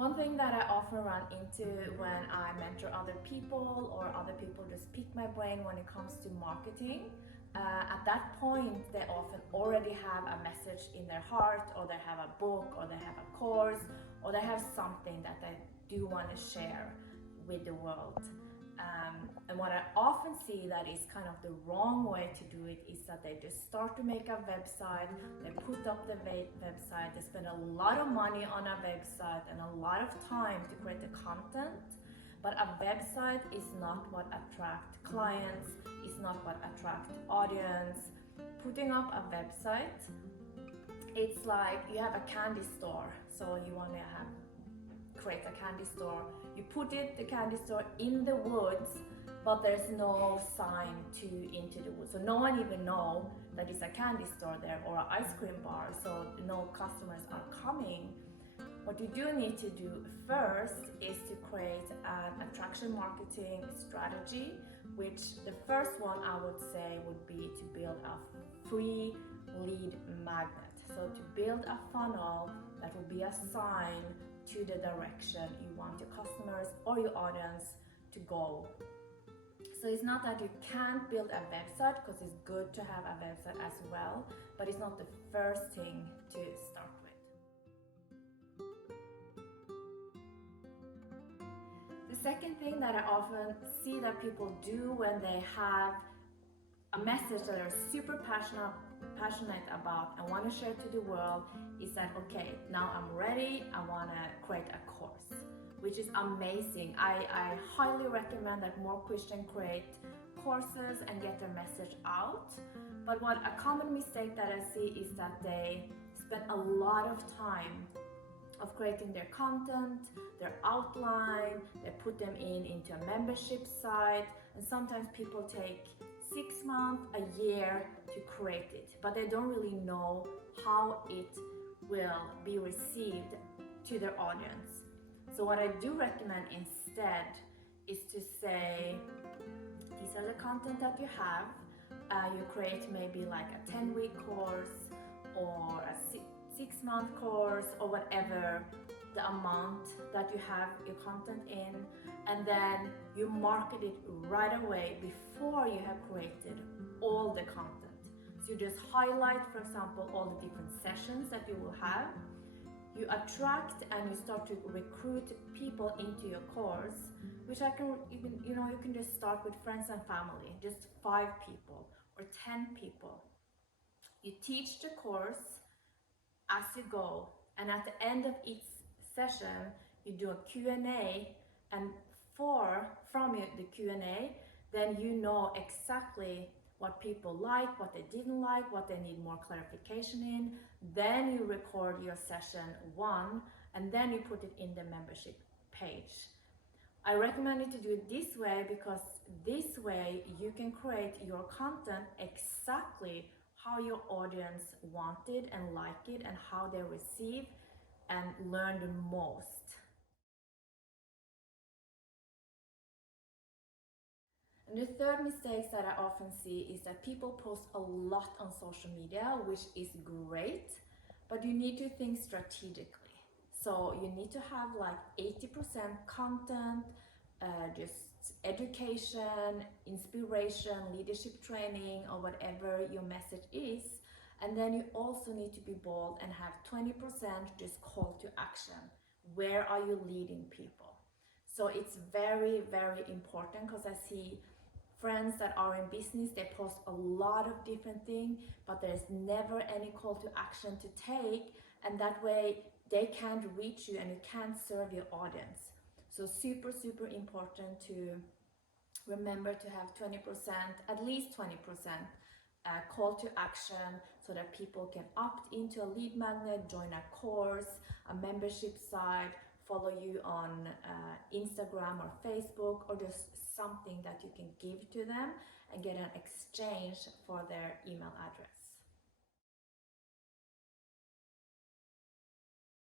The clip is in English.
One thing that I often run into when I mentor other people or other people just pick my brain when it comes to marketing, at that point they often already have a message in their heart, or they have a book, or they have a course, or they have something that they do want to share with the world. And what I often see that is kind of the wrong way to do it is that they just start to make a website, they put up the website, they spend a lot of money on a website and a lot of time to create the content, but a website is not what attracts clients, is not what attracts audience. Putting up a website, it's like you have a candy store, so you want to create a candy store. You put the candy store in the woods, but there's no sign to into the woods, so no one even know that it's a candy store there or an ice cream bar, so no customers are coming. What you do need to do first is to create an attraction marketing strategy, which the first one I would say would be to build a free lead magnet. So to build a funnel that will be a sign to the direction you want your customers or your audience to go. So it's not that you can't build a website, because it's good to have a website as well, but it's not the first thing to start with. The second thing that I often see that people do when they have a message that they're super passionate about and want to share to the world is that, okay, now I'm ready, I want to create a course, which is amazing. I highly recommend that more Christians create courses and get their message out. But what a common mistake that I see is that they spend a lot of time of creating their content, their outline, they put them into a membership site, and sometimes people take 6 months, a year to create it, but they don't really know how it will be received to their audience. So what I do recommend instead is to say, these are the content that you have. You create maybe like a 10-week course or a 6-month course, or whatever the amount that you have your content in, and then you market it right away before you have created all the content. So you just highlight, for example, all the different sessions that you will have. You attract and you start to recruit people into your course, which you can just start with friends and family, just 5 people or 10 people. You teach the course as you go, and at the end of each session you do a Q&A, and from the Q&A then you know exactly what people like, what they didn't like, what they need more clarification in. Then you record your session 1 and then you put it in the membership page. I recommend you to do it this way, because this way you can create your content exactly how your audience wanted and like it, and how they receive and learn the most. And the third mistake that I often see is that people post a lot on social media, which is great, but you need to think strategically. So you need to have like 80% content, just education, inspiration, leadership training, or whatever your message is. And then you also need to be bold and have 20% just call to action. Where are you leading people? So it's very, very important, because I see friends that are in business, they post a lot of different things, but there's never any call to action to take, and that way they can't reach you and you can't serve your audience. So super, super important to remember to have 20%, at least 20% call to action, so that people can opt into a lead magnet, join a course, a membership site, follow you on Instagram or Facebook, or just something that you can give to them and get an exchange for their email address.